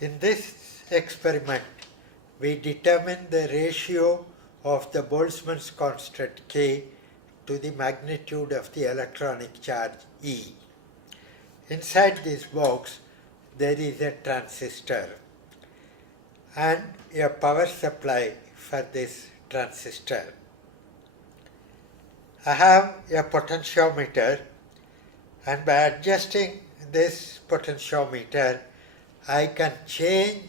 In this experiment, we determine the ratio of the Boltzmann's constant K to the magnitude of the electronic charge E. Inside this box, there is a transistor and a power supply for this transistor. I have a potentiometer, and by adjusting this potentiometer, I can change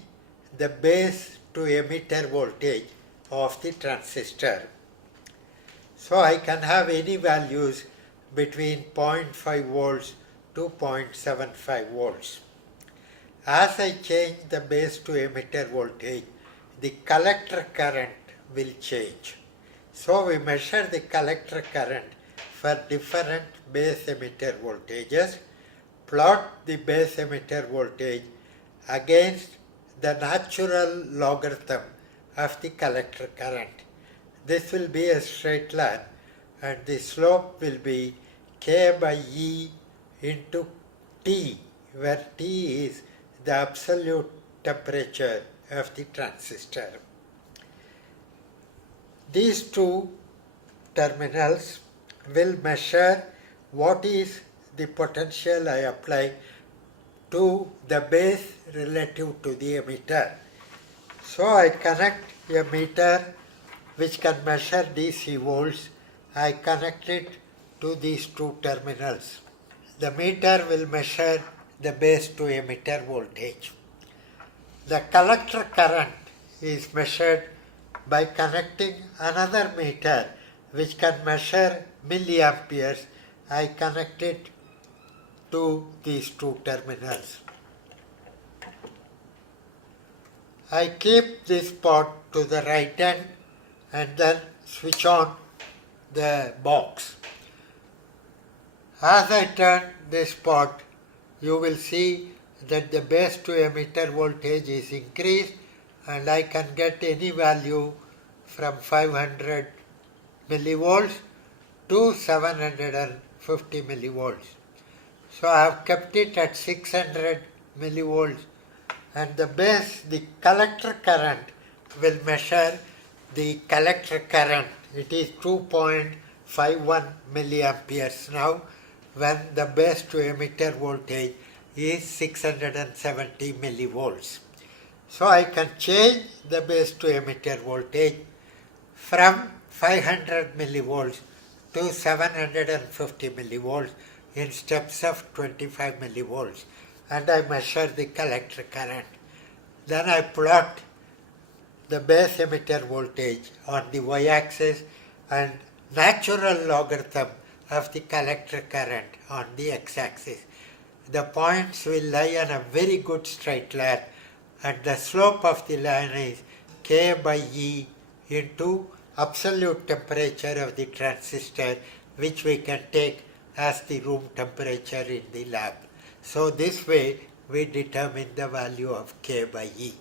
the base to emitter voltage of the transistor. So I can have any values between 0.5 volts to 0.75 volts. As I change the base to emitter voltage, the collector current will change. So we measure the collector current for different base emitter voltages, plot the base emitter voltage against the natural logarithm of the collector current. This will be a straight line, and the slope will be K by E into T, where T is the absolute temperature of the transistor. These two terminals will measure what is the potential I apply to the base relative to the emitter. So I connect a meter which can measure DC volts. I connect it to these two terminals. The meter will measure the base to emitter voltage. The collector current is measured by connecting another meter which can measure milliamperes. I connect it to these two terminals. I keep this pot to the right end and then switch on the box. As I turn this pot, you will see that the base to emitter voltage is increased, and I can get any value from 500 millivolts to 750 millivolts. So I have kept it at 600 millivolts, and the collector current will measure the collector current. It is 2.51 milliamperes now, when the base to emitter voltage is 670 millivolts. So I can change the base to emitter voltage from 500 millivolts to 750 millivolts in steps of 25 millivolts, and I measure the collector current. Then I plot the base emitter voltage on the y-axis and natural logarithm of the collector current on the x-axis. The points will lie on a very good straight line, and the slope of the line is K by E into absolute temperature of the transistor, which we can take as the room temperature in the lab. So this way we determine the value of K by E.